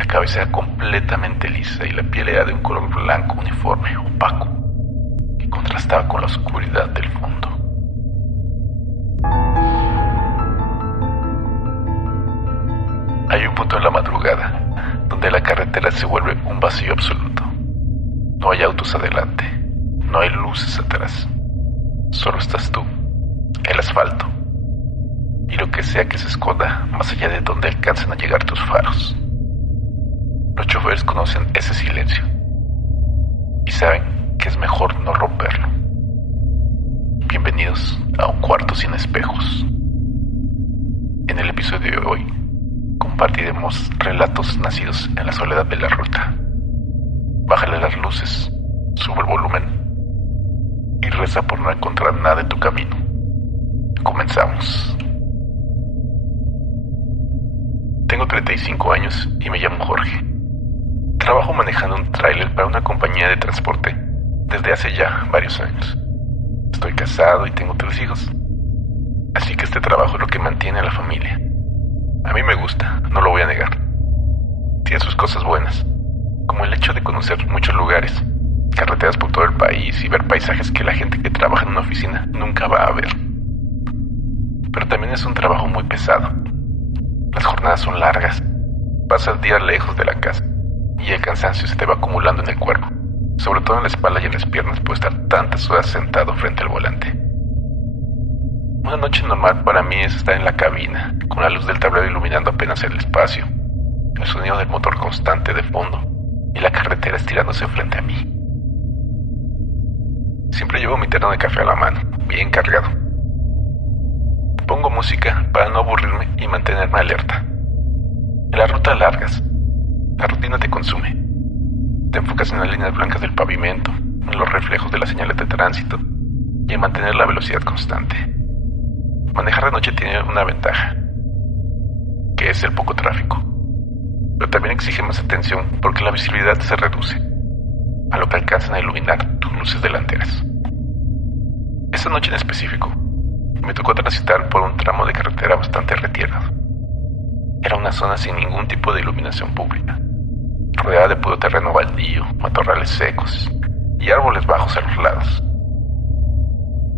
La cabeza era completamente lisa y la piel era de un color blanco uniforme, opaco, que contrastaba con la oscuridad del fondo. Hay un punto en la madrugada donde la carretera se vuelve un vacío absoluto. No hay autos adelante, no hay luces atrás. Solo estás tú, el asfalto, y lo que sea que se esconda más allá de donde alcancen a llegar tus faros. Los choferes conocen ese silencio y saben que es mejor no romperlo. Bienvenidos a Un Cuarto Sin Espejos. En el episodio de hoy compartiremos relatos nacidos en la soledad de la ruta. Bájale las luces, sube el volumen y reza por no encontrar nada en tu camino. Comenzamos. Tengo 35 años y me llamo Jorge. Trabajo manejando un tráiler para una compañía de transporte desde hace ya varios años. Estoy casado y tengo 3 hijos. Así que este trabajo es lo que mantiene a la familia. A mí me gusta, no lo voy a negar. Tiene sus cosas buenas, como el hecho de conocer muchos lugares, carreteras por todo el país y ver paisajes que la gente que trabaja en una oficina nunca va a ver. Pero también es un trabajo muy pesado. Las jornadas son largas, pasas días lejos de la casa y el cansancio se te va acumulando en el cuerpo, sobre todo en la espalda y en las piernas por estar tantas horas sentado frente al volante. Una noche normal para mí es estar en la cabina, con la luz del tablero iluminando apenas el espacio, el sonido del motor constante de fondo y la carretera estirándose frente a mí. Siempre llevo mi termo de café a la mano, bien cargado. Pongo música para no aburrirme y mantenerme alerta. En las rutas largas, la rutina te consume. Te enfocas en las líneas blancas del pavimento, en los reflejos de las señales de tránsito y en mantener la velocidad constante. Manejar de noche tiene una ventaja, que es el poco tráfico, pero también exige más atención porque la visibilidad se reduce a lo que alcanzan a iluminar tus luces delanteras. Esa noche en específico, me tocó transitar por un tramo de carretera bastante retirado. Era una zona sin ningún tipo de iluminación pública, rodeada de puro terreno baldío, matorrales secos y árboles bajos a los lados.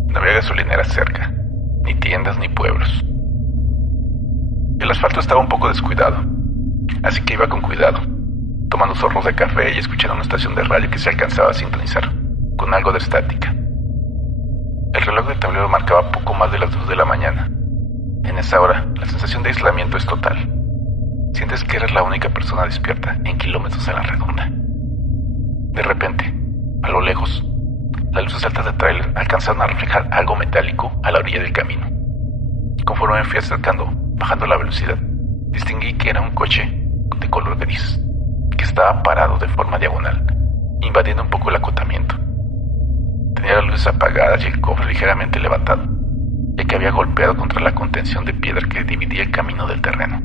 No había gasolineras cerca, ni tiendas ni pueblos. El asfalto estaba un poco descuidado, así que iba con cuidado, tomando sorbos de café y escuchando una estación de radio que se alcanzaba a sintonizar con algo de estática. El reloj del tablero marcaba poco más de las 2 de la mañana. En esa hora, la sensación de aislamiento es total. Sientes que eres la única persona despierta en kilómetros a la redonda. De repente, a lo lejos, las luces altas del tráiler alcanzaron a reflejar algo metálico a la orilla del camino. Conforme me fui acercando, bajando la velocidad, distinguí que era un coche de color gris, que estaba parado de forma diagonal, invadiendo un poco el acotamiento. Tenía las luces apagadas y el cofre ligeramente levantado, ya que había golpeado contra la contención de piedra que dividía el camino del terreno.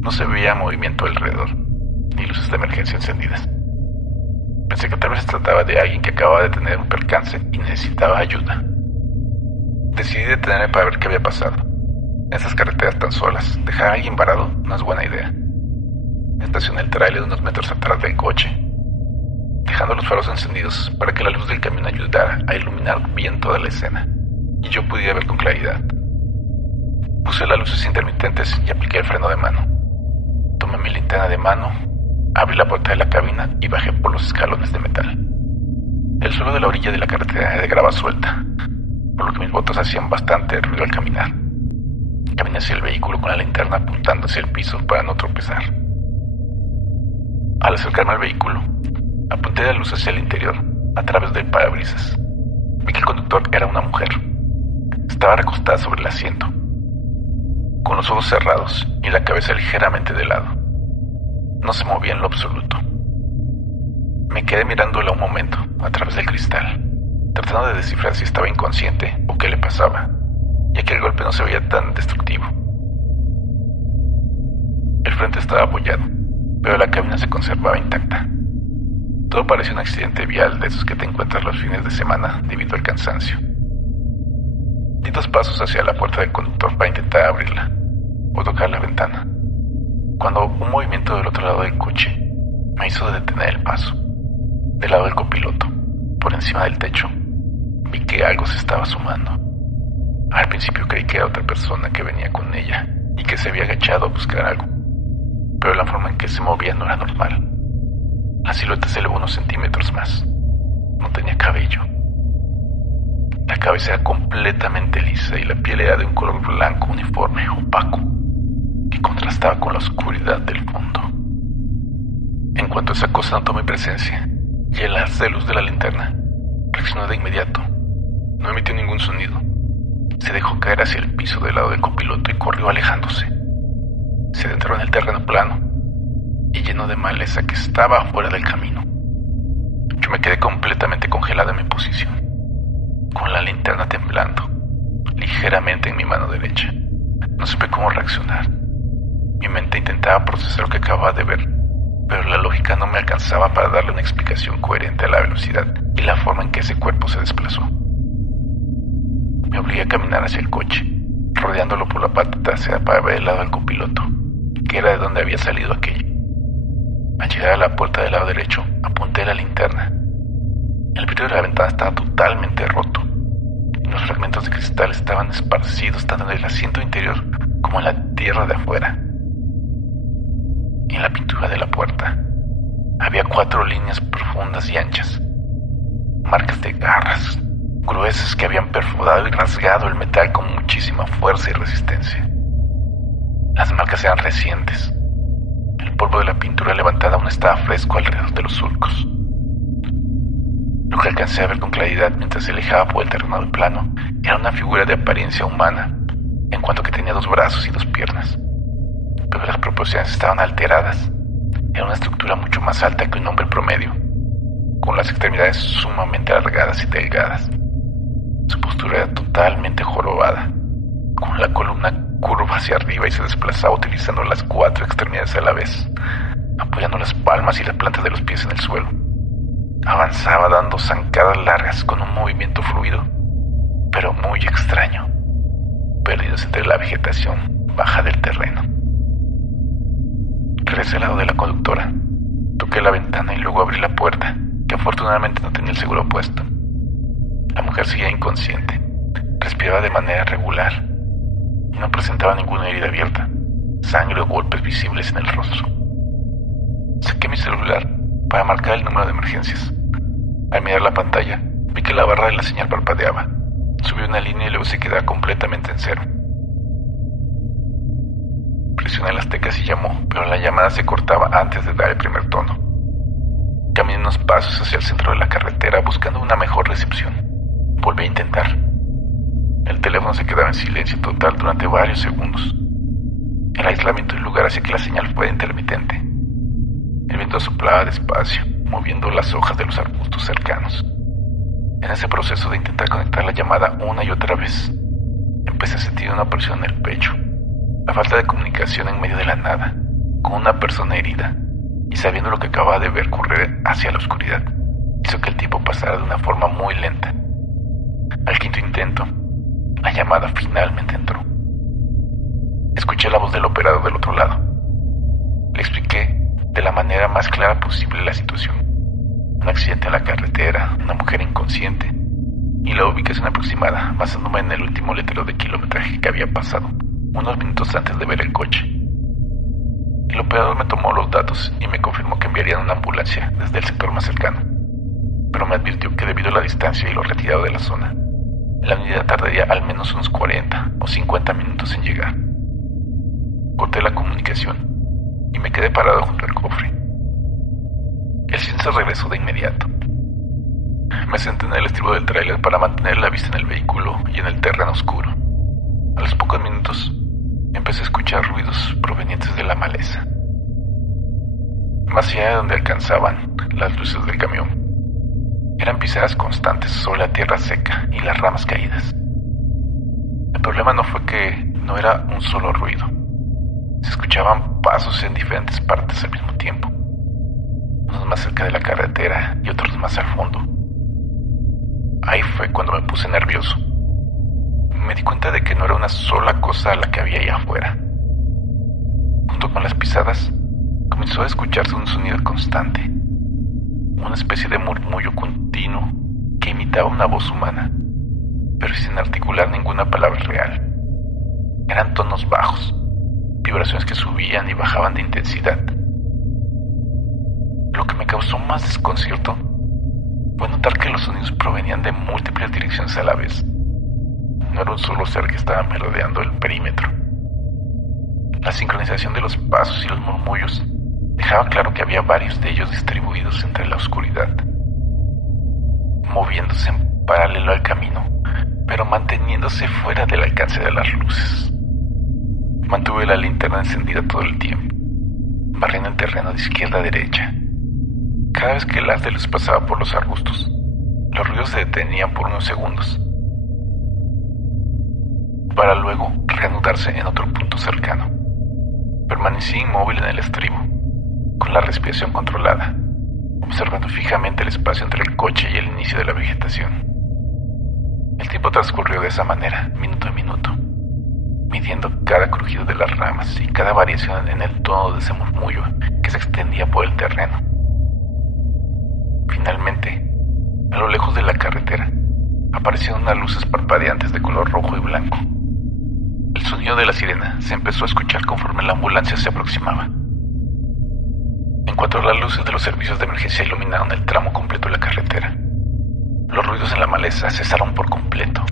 No se veía movimiento alrededor, ni luces de emergencia encendidas. Pensé que tal vez se trataba de alguien que acababa de tener un percance y necesitaba ayuda. Decidí detenerme para ver qué había pasado. En esas carreteras tan solas, dejar a alguien varado no es buena idea. Estacioné el tráiler unos metros atrás del coche, dejando los faros encendidos para que la luz del camión ayudara a iluminar bien toda la escena y yo pudiera ver con claridad. Puse las luces intermitentes y apliqué el freno de mano. Tomé mi linterna de mano, abrí la puerta de la cabina y bajé por los escalones de metal. El suelo de la orilla de la carretera era de grava suelta, por lo que mis botas hacían bastante ruido al caminar. Caminé hacia el vehículo con la linterna apuntando hacia el piso para no tropezar. Al acercarme al vehículo, apunté la luz hacia el interior, a través del parabrisas. Vi que el conductor era una mujer. Estaba recostada sobre el asiento, con los ojos cerrados y la cabeza ligeramente de lado. No se movía en lo absoluto. Me quedé mirándola un momento, a través del cristal, tratando de descifrar si estaba inconsciente o qué le pasaba, ya que el golpe no se veía tan destructivo. El frente estaba apoyado, pero la cabina se conservaba intacta. Todo parecía un accidente vial de esos que te encuentras los fines de semana debido al cansancio. Di 2 pasos hacia la puerta del conductor para intentar abrirla o tocar la ventana, cuando un movimiento del otro lado del coche me hizo detener el paso. Del lado del copiloto, por encima del techo, vi que algo se estaba asomando. Al principio creí que era otra persona que venía con ella y que se había agachado a buscar algo, pero la forma en que se movía no era normal. La silueta se elevó unos centímetros más. No tenía cabello. La cabeza era completamente lisa y la piel era de un color blanco uniforme, opaco, que contrastaba con la oscuridad del fondo. En cuanto esa cosa notó mi presencia y el haz de luz de la linterna, reaccionó de inmediato. No emitió ningún sonido. Se dejó caer hacia el piso del lado del copiloto y corrió alejándose. Se adentró en el terreno plano y lleno de maleza que estaba fuera del camino. Yo me quedé completamente congelado en mi posición, con la linterna temblando ligeramente en mi mano derecha. No supe cómo reaccionar. Mi mente intentaba procesar lo que acababa de ver, pero la lógica no me alcanzaba para darle una explicación coherente a la velocidad y la forma en que ese cuerpo se desplazó. Me obligué a caminar hacia el coche, rodeándolo por la parte trasera para ver el lado del copiloto, que era de donde había salido aquello. Al llegar a la puerta del lado derecho, apunté la linterna. El vidrio de la ventana estaba totalmente roto. Los fragmentos de cristal estaban esparcidos tanto en el asiento interior como en la tierra de afuera. En la pintura de la puerta había 4 líneas profundas y anchas, marcas de garras gruesas que habían perforado y rasgado el metal con muchísima fuerza y resistencia. Las marcas eran recientes. El polvo de la pintura levantada aún estaba fresco alrededor de los surcos. Lo que alcancé a ver con claridad mientras se alejaba por el terreno del plano era una figura de apariencia humana, en cuanto que tenía 2 brazos y 2 piernas. Pero las proporciones estaban alteradas. Era una estructura mucho más alta que un hombre promedio, con las extremidades sumamente alargadas y delgadas. Su postura era totalmente jorobada, con la columna curva hacia arriba y se desplazaba utilizando las 4 extremidades a la vez, apoyando las palmas y las plantas de los pies en el suelo. Avanzaba dando zancadas largas con un movimiento fluido, pero muy extraño, perdidos entre la vegetación baja del terreno. Regresé al lado de la conductora, toqué la ventana y luego abrí la puerta, que afortunadamente no tenía el seguro puesto. La mujer seguía inconsciente, respiraba de manera regular y no presentaba ninguna herida abierta, sangre o golpes visibles en el rostro. Saqué mi celular para marcar el número de emergencias. Al mirar la pantalla, vi que la barra de la señal parpadeaba. Subió una línea y luego se quedaba completamente en cero. Presioné las teclas y llamó, pero la llamada se cortaba antes de dar el primer tono. Caminé unos pasos hacia el centro de la carretera buscando una mejor recepción. Volví a intentar. El teléfono se quedaba en silencio total durante varios segundos. El aislamiento del lugar hacía que la señal fuera intermitente. El viento soplaba despacio, moviendo las hojas de los arbustos cercanos. En ese proceso de intentar conectar la llamada una y otra vez, empecé a sentir una presión en el pecho. La falta de comunicación en medio de la nada, con una persona herida, y sabiendo lo que acababa de ver correr hacia la oscuridad, hizo que el tiempo pasara de una forma muy lenta. Al 5º intento, la llamada finalmente entró. Escuché la voz del operador del otro lado. Le expliqué de la manera más clara posible la situación. Un accidente en la carretera, una mujer inconsciente, y la ubicación aproximada, basándome en el último letrero de kilometraje que había pasado unos minutos antes de ver el coche. El operador me tomó los datos y me confirmó que enviarían una ambulancia desde el sector más cercano, pero me advirtió que debido a la distancia y lo retirado de la zona, la unidad tardaría al menos unos 40 o 50 minutos en llegar. Corté la comunicación y me quedé parado junto al cofre. El cien se regresó de inmediato. Me senté en el estribo del tráiler para mantener la vista en el vehículo y en el terreno oscuro. A los pocos minutos empecé a escuchar ruidos provenientes de la maleza, más allá de donde alcanzaban las luces del camión. Eran pisadas constantes sobre la tierra seca y las ramas caídas. El problema no fue que no era un solo ruido. Se escuchaban pasos en diferentes partes al mismo tiempo, unos más cerca de la carretera y otros más al fondo. Ahí fue cuando me puse nervioso. Me di cuenta de que no era una sola cosa la que había allá afuera. Un Junto con las pisadas, comenzó a escucharse un sonido constante, una especie de murmullo continuo que imitaba una voz humana, pero sin articular ninguna palabra real. Eran tonos bajos, vibraciones que subían y bajaban de intensidad. Lo que me causó más desconcierto fue notar que los sonidos provenían de múltiples direcciones a la vez. No era un solo ser que estaba merodeando el perímetro. La sincronización de los pasos y los murmullos dejaba claro que había varios de ellos distribuidos entre la oscuridad, moviéndose en paralelo al camino, pero manteniéndose fuera del alcance de las luces. Mantuve la linterna encendida todo el tiempo, barriendo el terreno de izquierda a derecha. Cada vez que el haz de luz pasaba por los arbustos, los ruidos se detenían por unos segundos, para luego reanudarse en otro punto cercano. Permanecí inmóvil en el estribo, con la respiración controlada, observando fijamente el espacio entre el coche y el inicio de la vegetación. El tiempo transcurrió de esa manera, minuto a minuto, midiendo cada crujido de las ramas y cada variación en el tono de ese murmullo que se extendía por el terreno. Finalmente, a lo lejos de la carretera, aparecieron unas luces parpadeantes de color rojo y blanco. El sonido de la sirena se empezó a escuchar conforme la ambulancia se aproximaba. En cuanto las luces de los servicios de emergencia iluminaron el tramo completo de la carretera, los ruidos en la maleza cesaron por completo.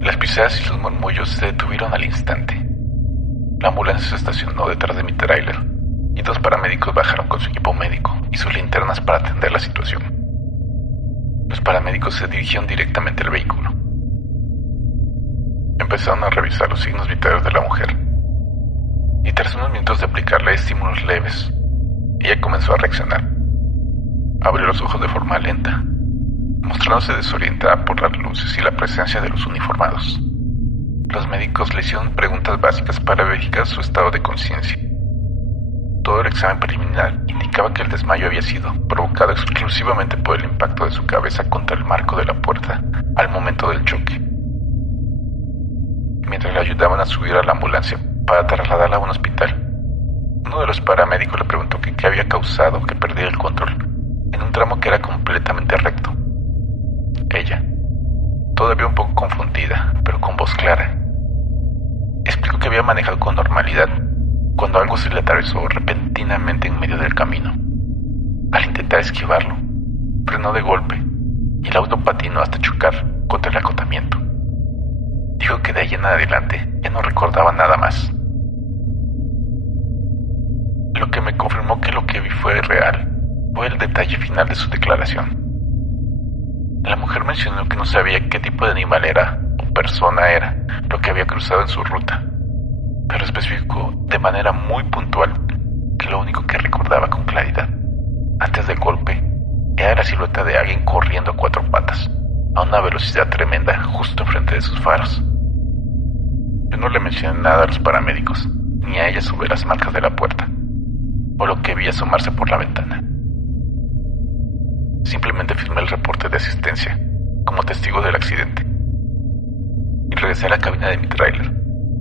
Las pisadas y los murmullos se detuvieron al instante. La ambulancia se estacionó detrás de mi tráiler y 2 paramédicos bajaron con su equipo médico y sus linternas para atender la situación. Los paramédicos se dirigieron directamente al vehículo. Empezaron a revisar los signos vitales de la mujer, y tras unos minutos de aplicarle estímulos leves, ella comenzó a reaccionar. Abrió los ojos de forma lenta, mostrándose desorientada por las luces y la presencia de los uniformados. Los médicos le hicieron preguntas básicas para verificar su estado de conciencia. Todo el examen preliminar indicaba que el desmayo había sido provocado exclusivamente por el impacto de su cabeza contra el marco de la puerta al momento del choque. Mientras le ayudaban a subir a la ambulancia para trasladarla a un hospital, uno de los paramédicos le preguntó que qué había causado que perdiera el control en un tramo que era completamente recto. Ella, todavía un poco confundida, pero con voz clara, explicó que había manejado con normalidad cuando algo se le atravesó repentinamente en medio del camino. Al intentar esquivarlo, frenó de golpe y el auto patinó hasta chocar contra el acotamiento. Dijo que de ahí en adelante ya no recordaba nada más. Lo que me confirmó que lo que vi fue real fue el detalle final de su declaración. La mujer mencionó que no sabía qué tipo de animal era o persona era lo que había cruzado en su ruta, pero especificó de manera muy puntual que lo único que recordaba con claridad antes del golpe era la silueta de alguien corriendo a 4 patas a una velocidad tremenda justo enfrente de sus faros. Yo no le mencioné nada a los paramédicos ni a ella sobre las marcas de la puerta o lo que vi asomarse por la ventana. Simplemente firmé el reporte de asistencia como testigo del accidente y regresé a la cabina de mi tráiler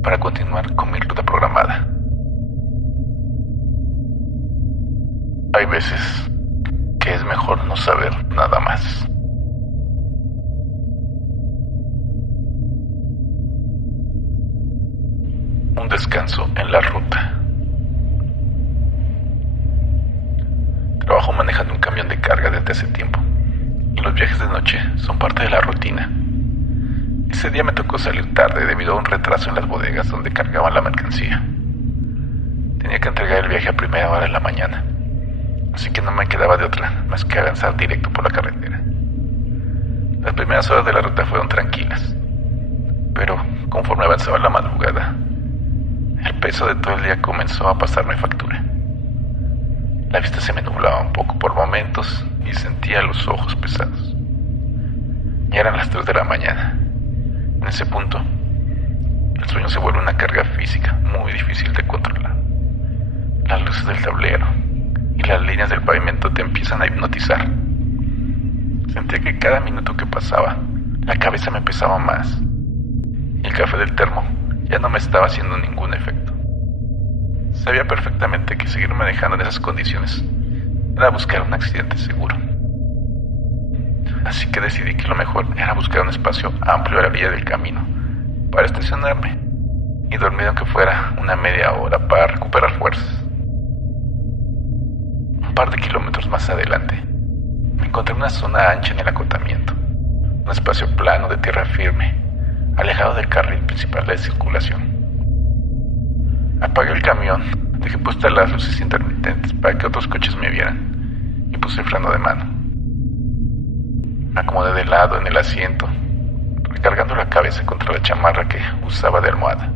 para continuar con mi ruta programada. Hay veces que es mejor no saber nada más. Un descanso en la ruta. Trabajo manejando un camión de carga desde hace tiempo y los viajes de noche son parte de la rutina. Ese día me tocó salir tarde debido a un retraso en las bodegas donde cargaban la mercancía. Tenía que entregar el viaje a primera hora de la mañana, así que no me quedaba de otra más que avanzar directo por la carretera. Las primeras horas de la ruta fueron tranquilas, pero conforme avanzaba la madrugada, el peso de todo el día comenzó a pasarme factura. La vista se me nublaba un poco por momentos y sentía los ojos pesados. Ya eran las 3 de la mañana. En ese punto, el sueño se vuelve una carga física muy difícil de controlar. Las luces del tablero y las líneas del pavimento te empiezan a hipnotizar. Sentía que cada minuto que pasaba, la cabeza me pesaba más y el café del termo ya no me estaba haciendo ningún efecto. Sabía perfectamente que seguir manejando en esas condiciones era buscar un accidente seguro. Así que decidí que lo mejor era buscar un espacio amplio a la orilla del camino para estacionarme y dormir aunque fuera una media hora para recuperar fuerzas. Un par de kilómetros más adelante, me encontré una zona ancha en el acotamiento, un espacio plano de tierra firme, alejado del carril principal de circulación. Apagué el camión, dejé puestas las luces intermitentes para que otros coches me vieran y puse el freno de mano. Me acomodé de lado en el asiento, recargando la cabeza contra la chamarra que usaba de almohada.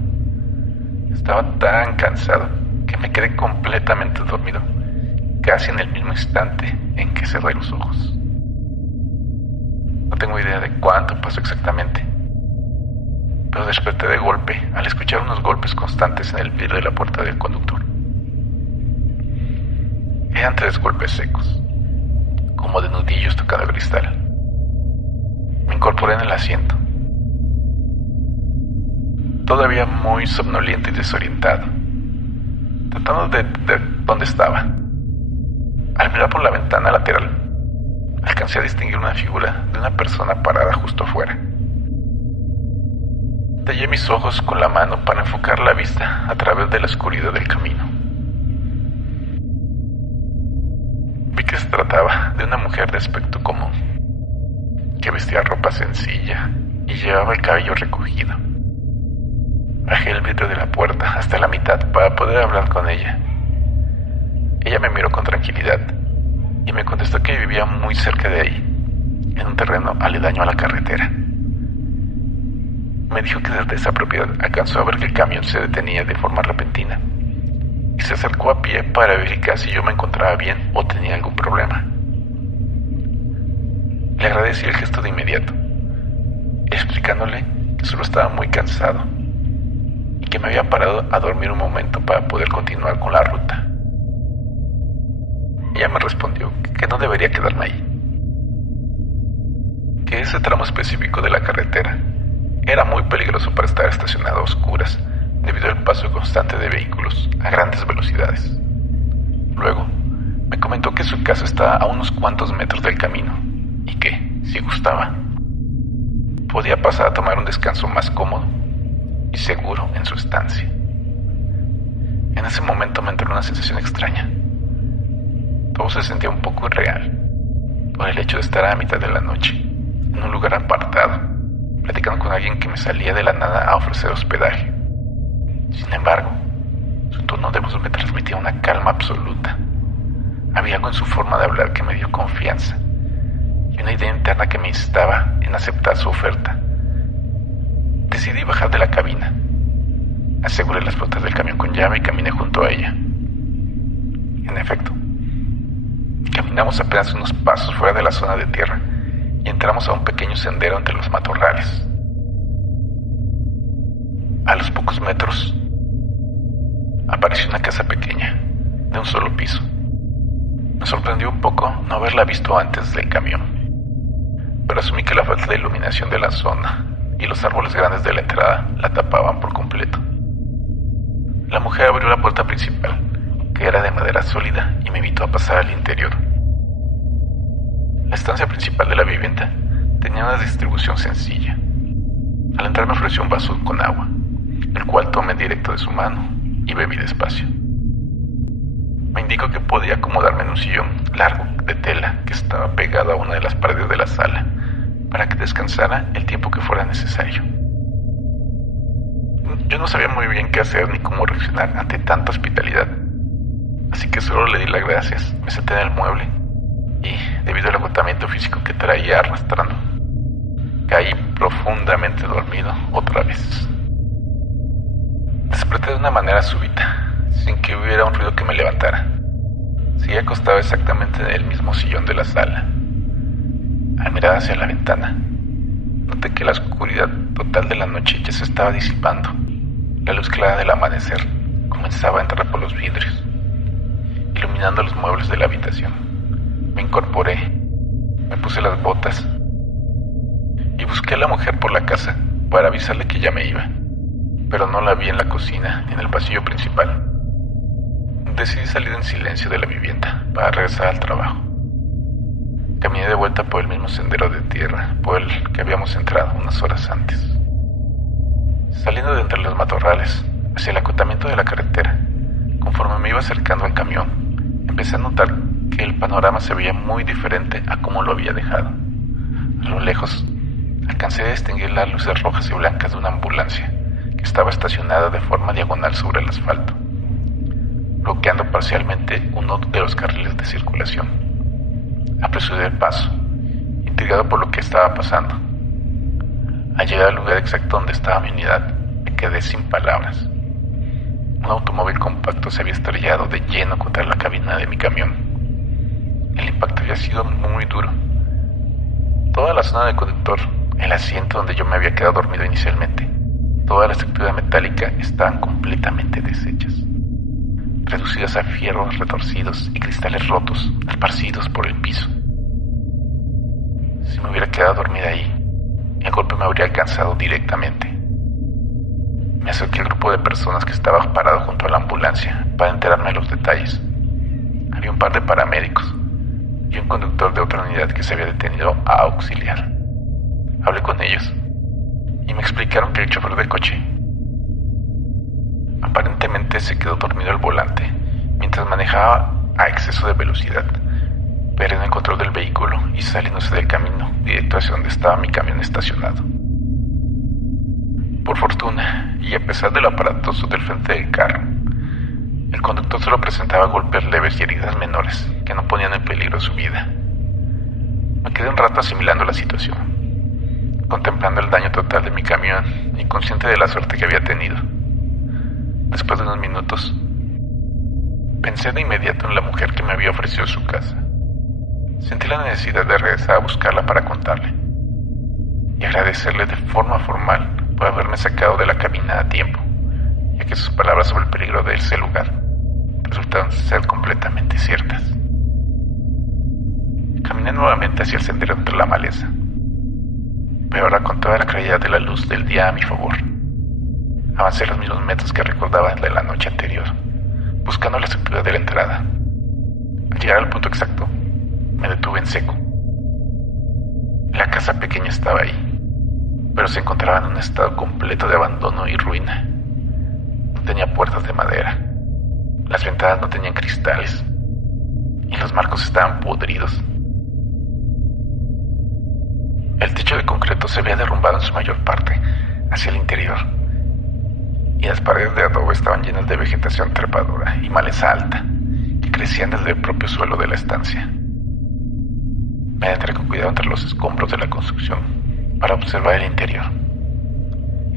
Estaba tan cansado que me quedé completamente dormido, casi en el mismo instante en que cerré los ojos. No tengo idea de cuánto pasó exactamente, pero desperté de golpe al escuchar unos golpes constantes en el vidrio de la puerta del conductor. Eran 3 golpes secos, como de nudillos tocando el cristal. Me incorporé en el asiento, todavía muy somnoliento y desorientado, tratando de dónde estaba. Al mirar por la ventana lateral, alcancé a distinguir una figura de una persona parada justo afuera. Tallé mis ojos con la mano para enfocar la vista a través de la oscuridad del camino. Vi que se trataba de una mujer de aspecto común, que vestía ropa sencilla y llevaba el cabello recogido. Bajé el vidrio de la puerta hasta la mitad para poder hablar con ella. Ella me miró con tranquilidad y me contestó que vivía muy cerca de ahí, en un terreno aledaño a la carretera. Me dijo que desde esa propiedad alcanzó a ver que el camión se detenía de forma repentina y se acercó a pie para verificar si yo me encontraba bien o tenía algún problema. Le agradecí el gesto de inmediato, explicándole que solo estaba muy cansado y que me había parado a dormir un momento para poder continuar con la ruta. Ella me respondió que no debería quedarme ahí, que ese tramo específico de la carretera era muy peligroso para estar estacionado a oscuras debido al paso constante de vehículos a grandes velocidades. Luego, me comentó que su casa estaba a unos cuantos metros del camino y que, si gustaba, podía pasar a tomar un descanso más cómodo y seguro en su estancia. En ese momento me entró una sensación extraña. Todo se sentía un poco irreal por el hecho de estar a mitad de la noche, en un lugar apartado, platicando con alguien que me salía de la nada a ofrecer hospedaje. Sin embargo, su tono de voz me transmitía una calma absoluta. Había algo en su forma de hablar que me dio confianza y una idea interna que me instaba en aceptar su oferta. Decidí bajar de la cabina. Aseguré las puertas del camión con llave y caminé junto a ella. En efecto, caminamos apenas unos pasos fuera de la zona de tierra y entramos a un pequeño sendero entre los matorrales. A los pocos metros apareció una casa pequeña, de un solo piso. Me sorprendió un poco no haberla visto antes del camión, pero asumí que la falta de iluminación de la zona y los árboles grandes de la entrada la tapaban por completo. La mujer abrió la puerta principal, que era de madera sólida, y me invitó a pasar al interior. La estancia principal de la vivienda tenía una distribución sencilla. Al entrar me ofreció un vaso con agua, el cual tomé directo de su mano y bebí despacio. Me indicó que podía acomodarme en un sillón largo de tela que estaba pegado a una de las paredes de la sala para que descansara el tiempo que fuera necesario. Yo no sabía muy bien qué hacer ni cómo reaccionar ante tanta hospitalidad, así que solo le di las gracias, me senté en el mueble y, debido al agotamiento físico que traía arrastrando, caí profundamente dormido otra vez. Desperté de una manera súbita, sin que hubiera un ruido que me levantara. Seguí acostado exactamente en el mismo sillón de la sala. Al mirar hacia la ventana, noté que la oscuridad total de la noche ya se estaba disipando. La luz clara del amanecer comenzaba a entrar por los vidrios, iluminando los muebles de la habitación. Me incorporé, me puse las botas y busqué a la mujer por la casa para avisarle que ya me iba, pero no la vi en la cocina ni en el pasillo principal. Decidí salir en silencio de la vivienda para regresar al trabajo. Caminé de vuelta por el mismo sendero de tierra por el que habíamos entrado unas horas antes. Saliendo de entre los matorrales hacia el acotamiento de la carretera, conforme me iba acercando al camión, empecé a notar que el panorama se veía muy diferente a como lo había dejado. A lo lejos, alcancé a distinguir las luces rojas y blancas de una ambulancia que estaba estacionada de forma diagonal sobre el asfalto, bloqueando parcialmente uno de los carriles de circulación. Apresuré el paso, intrigado por lo que estaba pasando. Al llegar al lugar exacto donde estaba mi unidad, me quedé sin palabras. Un automóvil compacto se había estrellado de lleno contra la cabina de mi camión. El impacto había sido muy duro. Toda la zona del conductor, el asiento donde yo me había quedado dormido inicialmente, toda la estructura metálica estaban completamente deshechas, reducidas a fierros retorcidos y cristales rotos, esparcidos por el piso. Si me hubiera quedado dormida ahí, el golpe me habría alcanzado directamente. Me acerqué al grupo de personas que estaba parado junto a la ambulancia para enterarme de los detalles. Había un par de paramédicos y un conductor de otra unidad que se había detenido a auxiliar. Hablé con ellos y me explicaron que el chofer del coche aparentemente se quedó dormido al volante mientras manejaba a exceso de velocidad, perdiendo el control del vehículo y saliéndose del camino directo hacia donde estaba mi camión estacionado. Por fortuna, y a pesar de lo aparatoso del frente del carro, el conductor solo presentaba golpes leves y heridas menores que no ponían en peligro su vida. Me quedé un rato asimilando la situación, contemplando el daño total de mi camión y consciente de la suerte que había tenido. Después de unos minutos, pensé de inmediato en la mujer que me había ofrecido su casa. Sentí la necesidad de regresar a buscarla para contarle y agradecerle de forma formal por haberme sacado de la cabina a tiempo, ya que sus palabras sobre el peligro de ese lugar resultaron ser completamente ciertas. Caminé nuevamente hacia el sendero entre la maleza, pero ahora con toda la claridad de la luz del día a mi favor. Avancé los mismos metros que recordaba de la noche anterior, buscando la estructura de la entrada. Al llegar al punto exacto, me detuve en seco. La casa pequeña estaba ahí, pero se encontraba en un estado completo de abandono y ruina. No tenía puertas de madera, las ventanas no tenían cristales y los marcos estaban podridos. El techo de concreto se había derrumbado en su mayor parte hacia el interior y las paredes de adobe estaban llenas de vegetación trepadora y maleza alta que crecían desde el propio suelo de la estancia. Me adentré con cuidado entre los escombros de la construcción para observar el interior.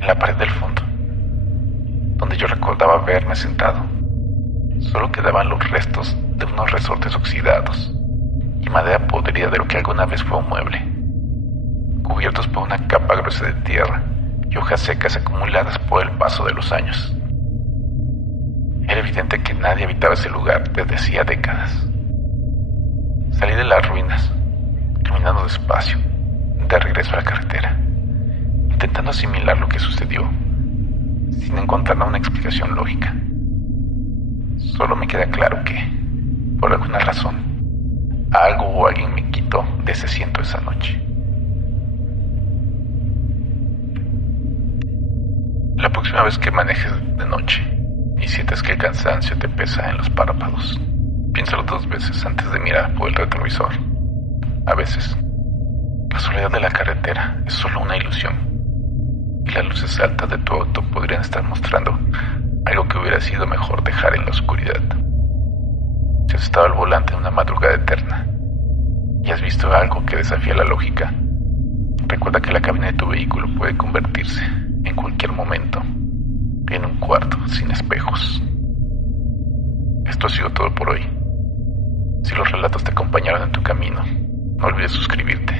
En la pared del fondo, donde yo recordaba haberme sentado, solo quedaban los restos de unos resortes oxidados y madera podrida de lo que alguna vez fue un mueble, cubiertos por una capa gruesa de tierra y hojas secas acumuladas por el paso de los años. Era evidente que nadie habitaba ese lugar desde hacía décadas. Salí de las ruinas, caminando despacio, de regreso a la carretera, intentando asimilar lo que sucedió, sin encontrar una explicación lógica. Solo me queda claro que, por alguna razón, algo o alguien me quitó de ese asiento esa noche. La próxima vez que manejes de noche y sientas que el cansancio te pesa en los párpados, piénsalo 2 veces antes de mirar por el retrovisor. A veces, la soledad de la carretera es solo una ilusión, y las luces altas de tu auto podrían estar mostrando algo que hubiera sido mejor dejar en la oscuridad. Si has estado al volante en una madrugada eterna y has visto algo que desafía la lógica, recuerda que la cabina de tu vehículo puede convertirse en cualquier momento en un cuarto sin espejos. Esto ha sido todo por hoy. Si los relatos te acompañaron en tu camino, no olvides suscribirte,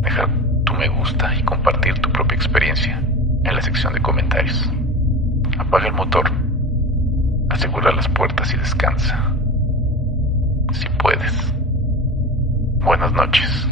dejar tu me gusta y compartir tu propia experiencia en la sección de comentarios. Apaga el motor, asegura las puertas y descansa. Si puedes. Buenas noches.